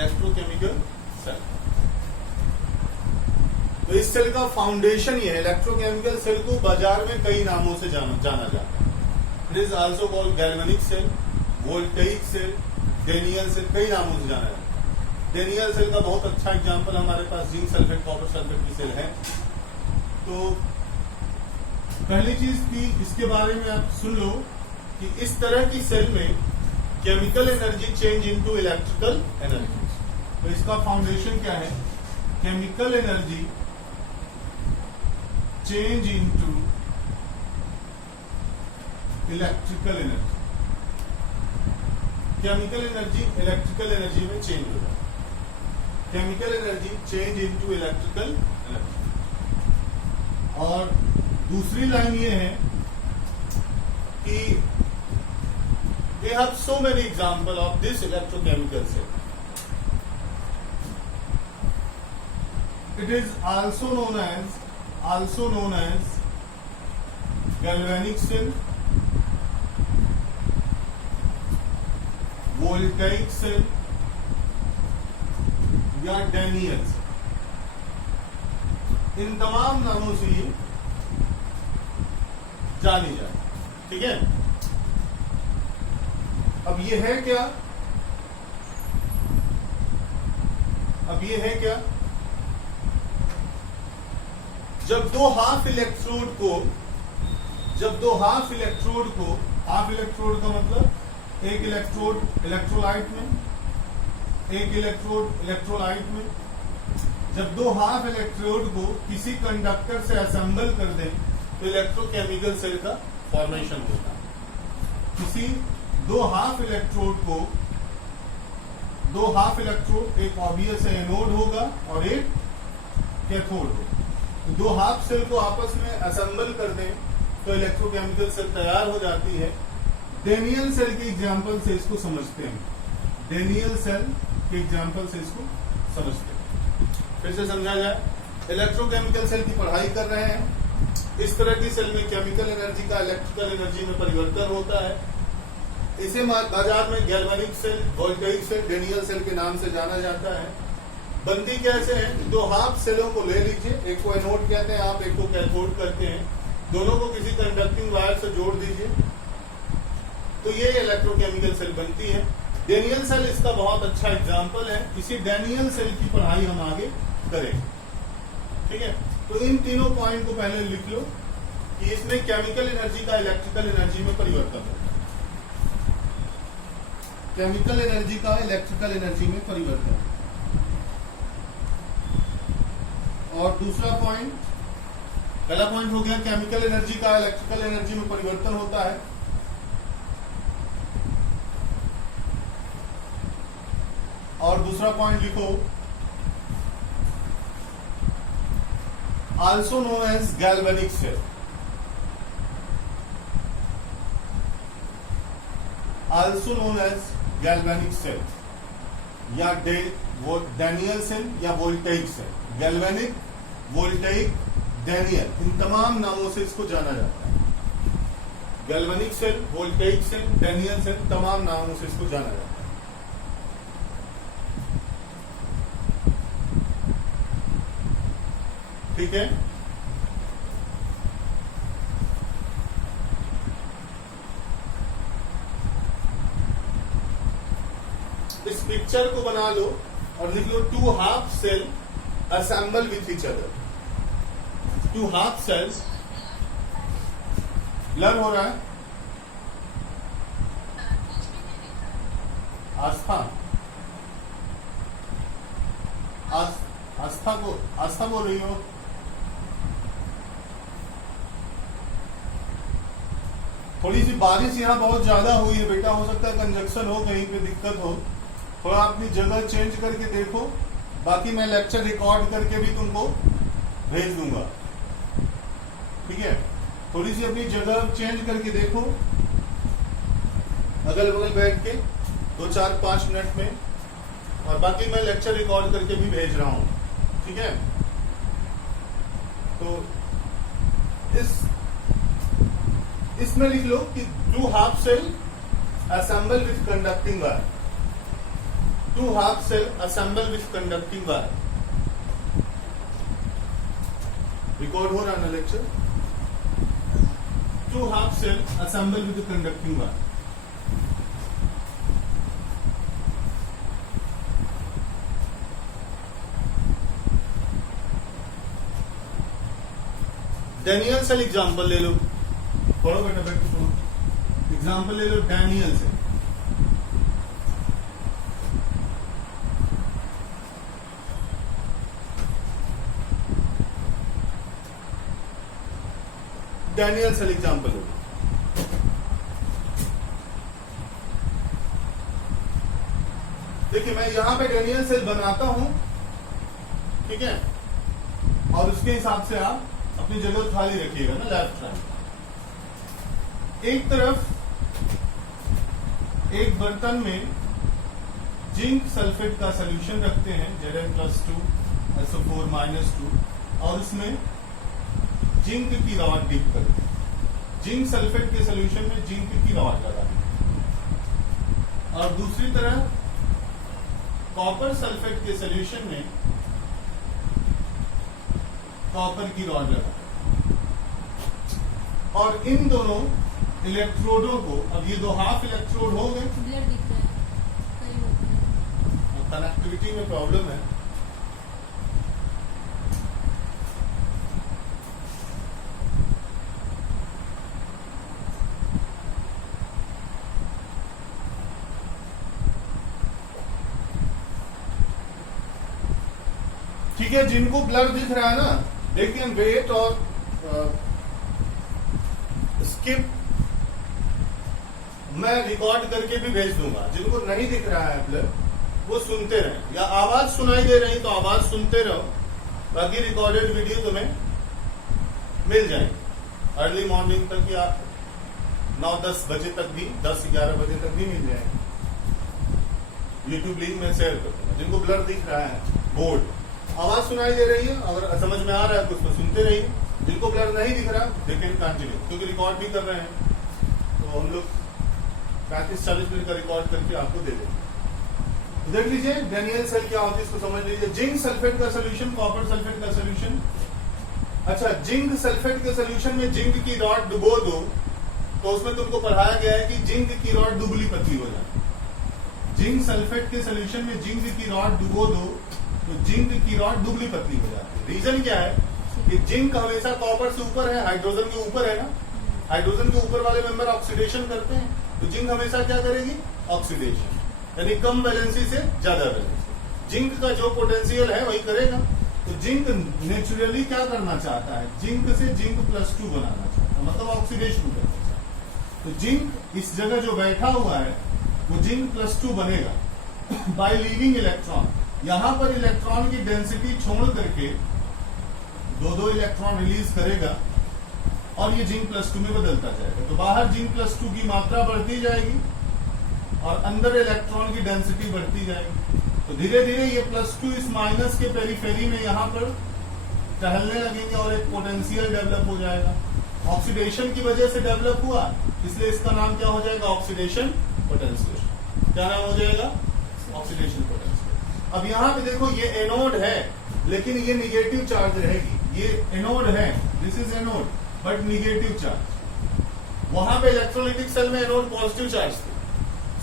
Electrochemical cell. तो इस cell का फाउंडेशन ये है। इलेक्ट्रोकेमिकल सेल को बाजार में कई नामों से जाना जाता है। It is also called galvanic cell, voltaic cell, Daniell cell, कई नामों से जाना जाता है। डेनियल सेल का बहुत अच्छा एग्जांपल हमारे पास जिंक सल्फेट, कॉपर सल्फेट की सेल है। तो पहली चीज की इसके बारे में आप सुन लो कि इस तरह की सेल में chemical energy change into electrical energy. तो इसका फाउंडेशन क्या है? Chemical energy change into electrical energy. Chemical energy electrical energy में चेंज हो जाए। Chemical energy change into electrical energy. और दूसरी लाइन ये है कि we have so many examples of this electrochemical cell. It is also known as galvanic cell, voltaic cell या Daniell cell. इन तमाम नामों से ये जानी जाए। ठीक है, अब ये है क्या? जब दो हाफ इलेक्ट्रोड को हाफ इलेक्ट्रोड का मतलब एक इलेक्ट्रोड इलेक्ट्रोलाइट में, एक इलेक्ट्रोड इलेक्ट्रोलाइट में, जब दो हाफ इलेक्ट्रोड को किसी कंडक्टर से असेंबल कर दें तो इलेक्ट्रोकेमिकल सेल का फॉर्मेशन होता है। किसी दो हाफ इलेक्ट्रोड, एक ऑब्वियस एनोड होगा और एक कैथोड होगा। तो दो हाफ सेल को आपस में असेंबल कर दें तो इलेक्ट्रोकेमिकल सेल तैयार हो जाती है। डेनियल सेल के एग्जांपल से इसको समझते हैं। फिर से समझा जाए, इलेक्ट्रोकेमिकल सेल की पढ़ाई कर रहे हैं। इस तरह की सेल में केमिकल एनर्जी का इलेक्ट्रिकल एनर्जी में परिवर्तन होता है। इसे बाजार में galvanic cell, voltaic cell, Daniell cell के नाम से जाना जाता है। बनती कैसे है? दो हाफ सेलों को ले लीजिए, एक को एनोड कहते हैं आप, एक को कैथोड कहते हैं। दोनों को किसी कंडक्टिंग वायर से जोड़ दीजिए तो ये इलेक्ट्रोकेमिकल सेल बनती है। डेनियल सेल इसका बहुत अच्छा एग्जाम्पल है। इसी डेनियल सेल की पढ़ाई हम आगे करेंगे। ठीक है, तो इन तीनों पॉइंट को पहले लिख लो कि इसमें केमिकल एनर्जी का इलेक्ट्रिकल एनर्जी में परिवर्तन होता है। केमिकल एनर्जी का इलेक्ट्रिकल एनर्जी में परिवर्तन। और दूसरा पॉइंट, पहला पॉइंट हो गया केमिकल एनर्जी का इलेक्ट्रिकल एनर्जी में परिवर्तन होता है। और दूसरा पॉइंट लिखो, also known as galvanic cell. Also known as galvanic cell या डेनियल सेल या voltaic cell. Galvanic, voltaic, Daniell, इन तमाम नामों से इसको जाना जाता है। Galvanic cell, voltaic cell, Daniell cell, तमाम नामों से इसको जाना जाता है। ठीक है, इस पिक्चर को बना लो और लिख लो two half cell assemble with each other. Two half cells learn हो रहा है। आस्था बोल रही हो? थोड़ी सी बारिश यहाँ बहुत ज्यादा हुई है बेटा, हो सकता है कंजक्शन हो, कहीं पे दिक्कत हो। थोड़ा अपनी जगह चेंज करके देखो, बाकी मैं लेक्चर रिकॉर्ड करके भी तुमको भेज दूंगा। ठीक है, थोड़ी सी अपनी जगह चेंज करके देखो, अगल बगल बैठ के 2-4-5 मिनट में, और बाकी मैं लेक्चर रिकॉर्ड करके भी भेज रहा हूं। ठीक है, तो इसमें लिख लो कि two half cell assemble with conducting wire. 2 half cell assemble with conducting wire. Record हो रहा है ना lecture? 2 half cell assemble with conducting wire. Daniell cell example ले लो, पढ़ो बेटा, बैठ के पढ़ो। एग्जाम्पल ले लो Daniell cell. Daniell cell example लो। देखिए मैं यहां पे डैनियल सेल बनाता हूं, ठीक है, और उसके हिसाब से आप अपनी जगह खाली रखिएगा ना लेफ्ट हैंड। एक तरफ एक बर्तन में जिंक सल्फेट का सोल्यूशन रखते हैं Zn+2 SO4 -2, और उसमें जिंक की रॉड डिप करते हैं। जिंक सल्फेट के सोल्यूशन में जिंक की रॉड लगा दें, और दूसरी तरफ कॉपर सल्फेट के सोल्यूशन में कॉपर की रॉड लगा, और इन दोनों इलेक्ट्रोडों को, अब ये 2 हाफ इलेक्ट्रोड हो गए, कनेक्टिविटी में प्रॉब्लम है। ठीक है, जिनको ब्लर दिख रहा है ना, देखिए वेट और स्किप मैं रिकॉर्ड करके भी भेज दूंगा। जिनको नहीं दिख रहा है ब्लर, वो सुनते रहें, या आवाज सुनाई दे रही तो आवाज सुनते रहो, बाकी रिकॉर्डेड वीडियो तुम्हें मिल जाएगी अर्ली मॉर्निंग तक, या 9-10 बजे तक भी, 10-11 बजे तक भी मिल जाएगी। यूट्यूब लिंक में शेयर कर दूंगा। जिनको ब्लर दिख रहा है, बोर्ड आवाज सुनाई दे रही है, अगर समझ में आ रहा है कुछ तो सुनते रहिए। जिनको ब्लर नहीं दिख रहा, दे कैन कंटिन्यू, क्योंकि रिकॉर्ड भी कर रहे हैं, तो हम लोग 35-40 मिनट का रिकॉर्ड करके आपको दे देंगे। देख लीजिए डैनियल सेल क्या होती है, इसको समझ लीजिए। जिंक सल्फेट का सोल्यूशन, कॉपर सल्फेट का सोल्यूशन। अच्छा, जिंक सल्फेट के सोल्यूशन में जिंक की रॉड डुबो दो, तो उसमें तुमको पढ़ाया गया है कि जिंक की रॉड दुबली पतली हो जाए। जिंक सल्फेट के सोल्यूशन में जिंक की रॉड डुबो दो, तो जिंक की रॉड दुबली पतली हो जाती है। रीजन क्या है कि जिंक हमेशा कॉपर से ऊपर है, हाइड्रोजन के ऊपर है ना, हाइड्रोजन के ऊपर वाले मेंबर ऑक्सीडेशन करते हैं, तो जिंक हमेशा क्या करेगी, ऑक्सीडेशन, यानी कम वैलेंसी से ज्यादा वैलेंसी। जिंक का जो पोटेंशियल है वही करेगा। तो जिंक नेचुरली क्या करना चाहता है, जिंक से जिंक+2 बनाना चाहता है, मतलब ऑक्सीडेशन करना चाहता है। तो जिंक इस जगह जो बैठा हुआ है वो जिंक+2 बनेगा बाय लीविंग इलेक्ट्रॉन। यहां पर इलेक्ट्रॉन की डेंसिटी छोड़ करके 2 इलेक्ट्रॉन रिलीज करेगा, और ये जिंक+2 में बदलता जाएगा। तो बाहर जिंक+2 की मात्रा बढ़ती जाएगी, और अंदर इलेक्ट्रॉन की डेंसिटी बढ़ती जाएगी। तो धीरे धीरे ये +2 इस माइनस के पेरीफेरी में यहाँ पर टहलने लगेंगे, और एक पोटेंशियल डेवलप हो जाएगा। ऑक्सीडेशन की वजह से डेवलप हुआ, इसलिए इसका नाम क्या हो जाएगा, ऑक्सीडेशन पोटेंशियल। क्या नाम हो जाएगा, ऑक्सीडेशन पोटेंशियल। अब यहाँ पे देखो ये एनोड है, लेकिन ये निगेटिव चार्ज रहेगी। ये एनोड है, this is anode, but negative charge. वहां पे इलेक्ट्रोलाइटिक सेल में एनोड पॉजिटिव चार्ज थी।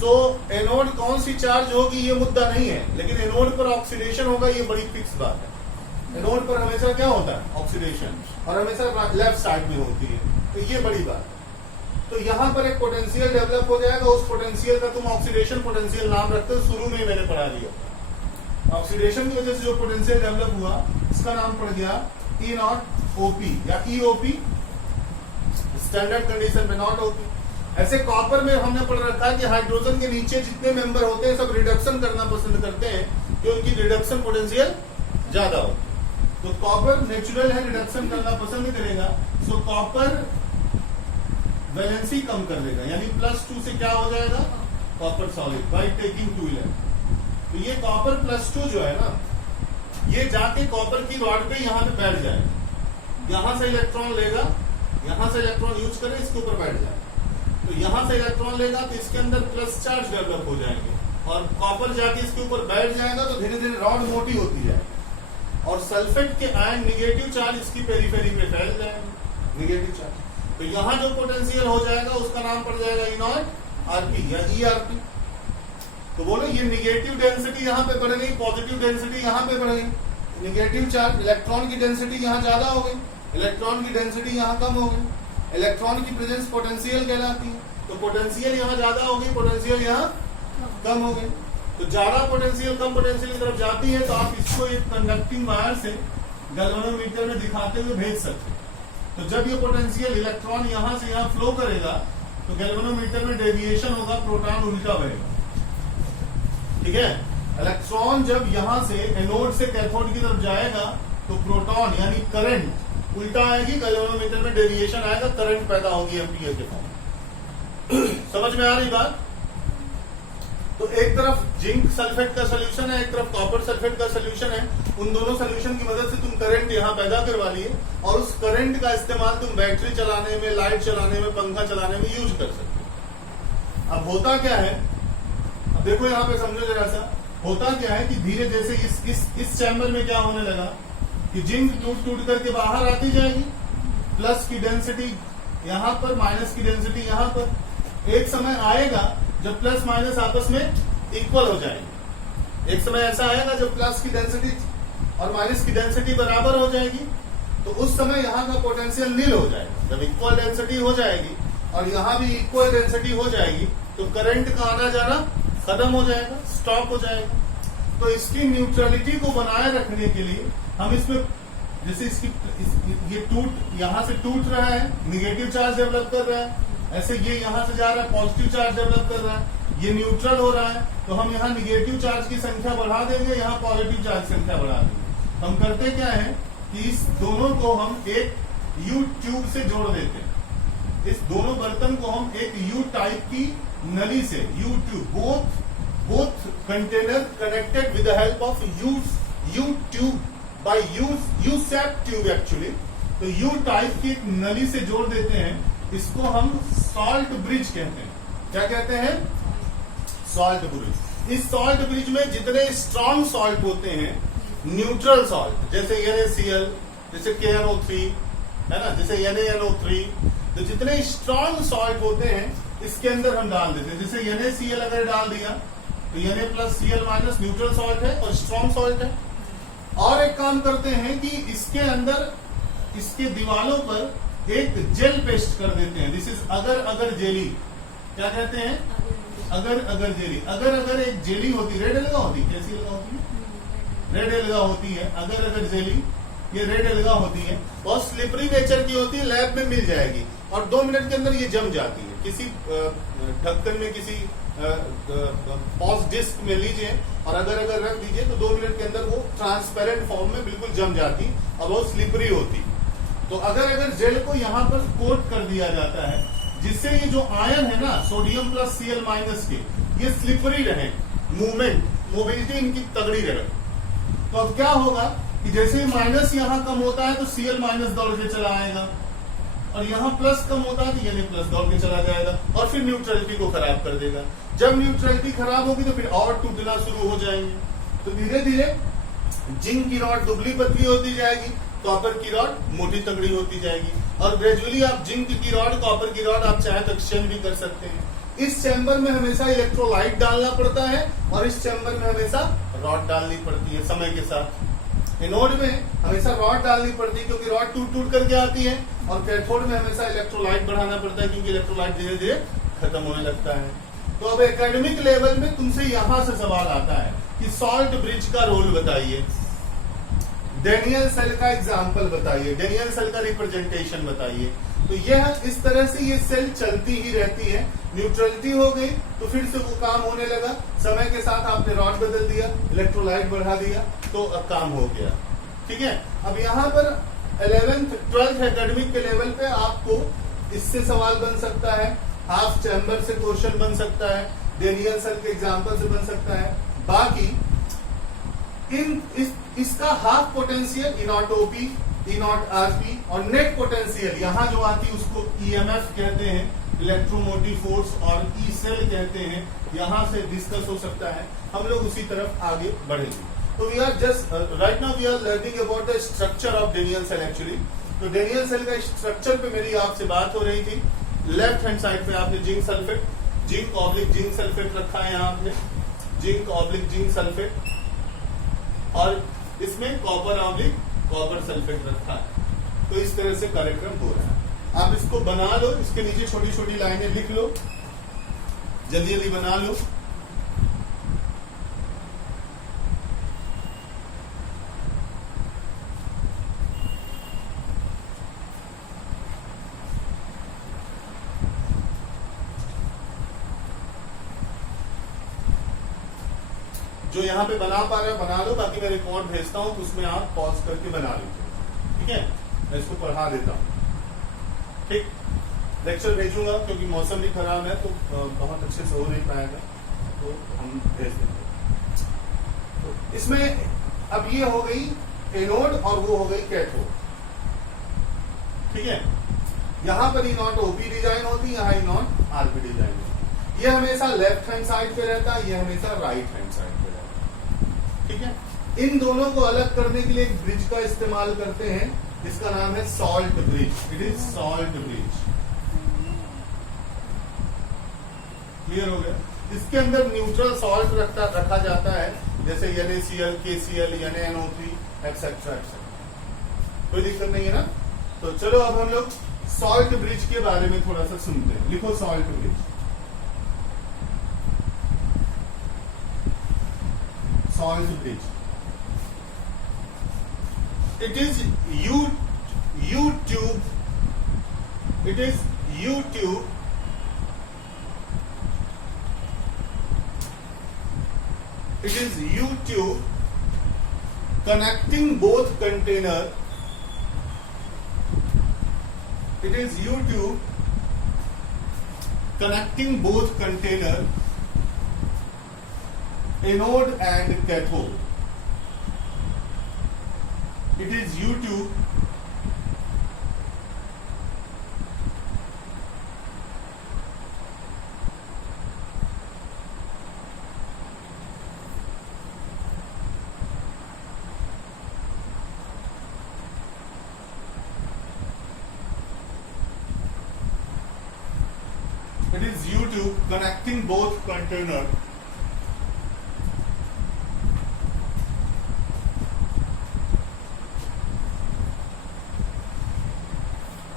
सो एनोड कौन सी चार्ज होगी ये मुद्दा नहीं है, लेकिन एनोड पर ऑक्सीडेशन होगा, ये बड़ी फिक्स बात है। एनोड पर हमेशा क्या होता है, ऑक्सीडेशन, और हमेशा लेफ्ट साइड में होती है, तो ये बड़ी बात है। तो यहाँ पर एक पोटेंशियल डेवलप हो जाएगा, उस पोटेंशियल का तुम ऑक्सीडेशन पोटेंशियल नाम रखते हो, शुरू में मैंने पढ़ा दिया। ऑक्सीडेशन की वजह से जो पोटेंशियल डेवलप हुआ, इसका नाम पड़ गया E0OP या EOP, स्टैंडर्ड कंडीशन में नॉट OP। ऐसे कॉपर में हमने पढ़ रखा है कि हाइड्रोजन के नीचे जितने मेंबर होते हैं सब रिडक्शन करना पसंद करते हैं, कि उनकी रिडक्शन पोटेंशियल ज्यादा हो। तो कॉपर नेचुरल है, रिडक्शन करना पसंद करेगा। सो कॉपर वैलेंसी कम कर देगा, यानी +2 से क्या हो जाएगा, copper solid by taking 2 electron. तो ये कॉपर +2 जो है ना, ये जाके कॉपर की रॉड पे यहाँ पे बैठ जाएगा। यहाँ से इलेक्ट्रॉन लेगा, यहाँ से इलेक्ट्रॉन यूज करे, इसके ऊपर बैठ जाएगा। तो यहाँ से इलेक्ट्रॉन लेगा तो इसके अंदर प्लस चार्ज डेवलप हो जाएंगे, और कॉपर जाके इसके ऊपर बैठ जाएगा तो धीरे धीरे रॉड मोटी होती जाएगी और सल्फेट के आयन निगेटिव चार्ज इसकी पेरीफेरी पे फैल जाएगा, निगेटिव चार्ज। तो यहाँ जो पोटेंशियल हो जाएगा उसका नाम पड़ जाएगा ई नॉट आरपी या ई आरपी। तो बोलो ये निगेटिव डेंसिटी यहाँ पे बढ़ गई, पॉजिटिव डेंसिटी यहाँ पे बढ़ गई। निगेटिव चार्ज इलेक्ट्रॉन की डेंसिटी यहाँ ज्यादा हो गई, इलेक्ट्रॉन की डेंसिटी यहाँ कम हो गई। इलेक्ट्रॉन की प्रेजेंस पोटेंशियल कहलाती है। तो पोटेंशियल यहाँ ज्यादा हो गई, पोटेंशियल यहाँ कम हो गई। तो ज्यादा पोटेंशियल कम पोटेंशियल की तरफ जाती है तो आप इसको एक कंडक्टिंग वायर से गैल्वेनोमीटर में दिखाते हुए भेज सकते हैं। तो जब ये पोटेंशियल इलेक्ट्रॉन यहाँ से यहाँ फ्लो करेगा तो गैल्वेनोमीटर में डेविएशन होगा, प्रोटॉन उल्टा बहेगा। ठीक है, इलेक्ट्रॉन जब यहाँ से एनोड से कैथोड की तरफ जाएगा तो प्रोटॉन यानी करंट उल्टा आएगी, गैल्वेनोमीटर में डेविएशन आएगा, करंट पैदा होगी एम्पीयर के फॉर्म। समझ में आ रही बात? तो एक तरफ जिंक सल्फेट का सोल्यूशन है, एक तरफ कॉपर सल्फेट का सोल्यूशन है। उन दोनों सोल्यूशन की मदद से तुम करंट यहाँ पैदा करवा लिए और उस करंट का इस्तेमाल तुम बैटरी चलाने में, लाइट चलाने में, पंखा चलाने में यूज कर सकते हो। अब होता क्या है, अब देखो यहाँ पे समझो जरा सा, होता क्या है कि धीरे जैसे इस चैम्बर में क्या होने लगा कि जिंक टूट टूट करके बाहर आती जाएगी, प्लस की डेंसिटी यहाँ पर, माइनस की डेंसिटी यहाँ पर। एक समय आएगा जब प्लस माइनस आपस में इक्वल हो जाएगी। एक समय ऐसा आएगा जब प्लस की डेंसिटी और माइनस की डेंसिटी बराबर हो जाएगी, तो उस समय यहाँ का पोटेंशियल नील हो जाएगा। जब इक्वल डेंसिटी हो जाएगी और यहाँ भी इक्वल डेंसिटी हो जाएगी तो करंट का आना जाना खत्म हो जाएगा, स्टॉप हो जाएगा। तो इसकी न्यूट्रलिटी को बनाए रखने के लिए हम इसमें जैसे ये टूट यहाँ से टूट रहा है, निगेटिव चार्ज डेवलप कर रहा है, ऐसे ये यहाँ से जा रहा है, पॉजिटिव चार्ज डेवलप कर रहा है, ये न्यूट्रल हो रहा है, तो हम यहाँ निगेटिव चार्ज की संख्या बढ़ा देंगे, यहाँ पॉजिटिव चार्ज की संख्या बढ़ा देंगे। हम करते क्या है कि इस दोनों को हम एक यू ट्यूब से जोड़ देते हैं। इस दोनों बर्तन को हम एक यू टाइप की नली से, you tube, both container connected with the help of you tube bye U shape tube actually. तो यू टाइप की एक नली से जोड़ देते हैं। इसको हम सॉल्ट ब्रिज कहते हैं। क्या कहते हैं? Salt bridge. इस सॉल्ट ब्रिज में जितने स्ट्रॉन्ग सॉल्ट होते हैं, न्यूट्रल सॉल्ट जैसे NaCl, जैसे KNO3 है ना, जैसे NaNO3, तो जितने स्ट्रॉन्ग सॉल्ट होते हैं इसके अंदर हम डाल देते हैं। जैसे NaCl अगर डाल दिया तो Na+Cl- न्यूट्रल सॉल्ट है और स्ट्रॉन्ग सॉल्ट है। और एक काम करते हैं कि इसके अंदर, इसके दीवालों पर एक जेल पेस्ट कर देते हैं। दिस इज अगर जेली। क्या कहते हैं? अगर जेली। अगर एक जेली होती, रेड एल्गा होती, कैसी एल्गा होती है? रेड एल्गा होती है। अगर जेली, ये रेड एल्गा होती है, बहुत स्लिपरी नेचर की होती है, लैब में मिल जाएगी और 2 मिनट के अंदर ये जम जाती है। किसी ढक्कन में, किसी पॉज डिस्क में लीजिए और अगर रख दीजिए तो 2 मिनट के अंदर वो ट्रांसपेरेंट फॉर्म में बिल्कुल जम जाती और बहुत स्लिपरी होती। तो अगर जेल को यहाँ पर कोट कर दिया जाता है, जिससे ये जो आयन है ना, सोडियम+Cl- के, ये स्लिपरी रहे, मोबिलिटी इनकी तगड़ी रहे। तो अब क्या होगा कि जैसे माइनस यहाँ कम होता है तो Cl- दौड़ के चला आएगा और यहाँ प्लस कम होता है तो यानी प्लस दौड़ के चला जाएगा और फिर न्यूट्रलिटी को खराब कर देगा। जब न्यूट्रलिटी खराब होगी तो फिर और टूटना शुरू हो जाएंगे। तो धीरे धीरे जिंक की रॉड दुबली पतली होती जाएगी, कॉपर की रॉड मोटी तगड़ी होती जाएगी और ग्रेजुअली आप जिंक की रॉड, कॉपर की रॉड आप चाहे तो एक्सचेंज भी कर सकते हैं। इस चैम्बर में हमेशा इलेक्ट्रोलाइट डालना पड़ता है और इस चैम्बर में हमेशा रॉड डालनी पड़ती है समय के साथ। एनोड में हमेशा रॉड डालनी पड़ती है क्योंकि रॉड टूट टूट करके आती है और कैथोड में हमेशा इलेक्ट्रोलाइट बढ़ाना पड़ता है क्योंकि इलेक्ट्रोलाइट धीरे धीरे खत्म होने लगता है। तो अब एकेडमिक लेवल में तुमसे यहां से सवाल आता है कि सॉल्ट ब्रिज का रोल बताइए, डेनियल सेल का एग्जाम्पल बताइए, डेनियल सेल का रिप्रेजेंटेशन बताइए। तो यह इस तरह से ये सेल चलती ही रहती है। न्यूट्रलिटी हो गई तो फिर से वो काम होने लगा, समय के साथ आपने रॉड बदल दिया, इलेक्ट्रोलाइट बढ़ा दिया तो अब काम हो गया। ठीक है, अब यहाँ पर 11th 12th एकेडमिक के लेवल पे आपको इससे सवाल बन सकता है, हाफ चैम्बर से क्वेश्चन बन सकता है, डेनियल सेल के एग्जाम्पल से बन सकता है। बाकी इसका हाफ पोटेंशियल E0OP, E0RP और नेट पोटेंशियल यहाँ जो आती है उसको EMF कहते हैं। इलेक्ट्रोमोटिव फोर्स और ई सेल कहते हैं, यहां से डिस्कस हो सकता है। हम लोग उसी तरफ आगे बढ़ेंगे। तो we are just right now we are learning about the structure of Daniell cell actually. तो डेनियल सेल का स्ट्रक्चर पे मेरी आपसे बात हो रही थी। लेफ्ट हैंड साइड पे आपने zinc sulphate, zinc oblique zinc sulphate रखा है, यहाँ आपने जिंक ऑब्लिक जिंक सल्फेट, और इसमें कॉपर ऑब्लिक कॉपर सल्फेट रखा है। तो इस तरह से कार्यक्रम हो रहा है। आप इसको बना लो, इसके नीचे छोटी छोटी लाइनें लिख लो, जल्दी जल्दी बना लो। जो यहाँ पे बना पा रहे हो बना लो, बाकी मैं रिकॉर्ड भेजता हूँ तो उसमें आप पॉज करके बना लीजिए। ठीक है, मैं इसको पढ़ा देता हूँ। ठीक, लेक्चर भेजूंगा क्योंकि मौसम भी खराब है तो बहुत अच्छे से हो नहीं पाएगा, तो हम भेज देंगे। तो इसमें अब ये हो गई एनोड और वो हो गई कैथोड। ठीक है, यहां पर ई नॉट ओपी डिजाइन होती, यहाँ ई नॉट आरपी डिजाइन होती। ये हमेशा लेफ्ट हैंड साइड पे रहता है, ये हमेशा राइट हैंड साइड पे रहता है। ठीक है, इन दोनों को अलग करने के लिए एक ब्रिज का इस्तेमाल करते हैं, जिसका नाम है salt bridge. It is salt bridge. Clear हो गया? इसके अंदर न्यूट्रल सॉल्ट रखा जाता है, जैसे NaCl, KCl, NaNO3 etcetera etcetera. कोई दिक्कत नहीं है ना? तो चलो अब हम लोग सॉल्ट ब्रिज के बारे में थोड़ा सा सुनते हैं। लिखो salt bridge. Salt bridge, it is U-tube, it is U-tube it is U-tube connecting both container, it is U-tube connecting both container, anode and cathode. It is U-tube it is U-tube connecting both container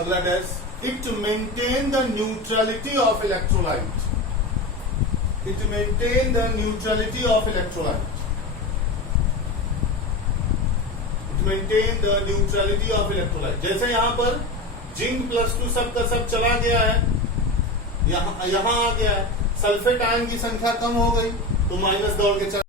अगला dash, it maintain the neutrality of electrolyte. It maintain the neutrality of electrolyte. It maintain the neutrality of electrolyte. जैसे यहां पर zinc +2 सब का सब चला गया है, यहां आ गया है, सल्फेट आयन की संख्या कम हो गई तो माइनस दौड़ के चला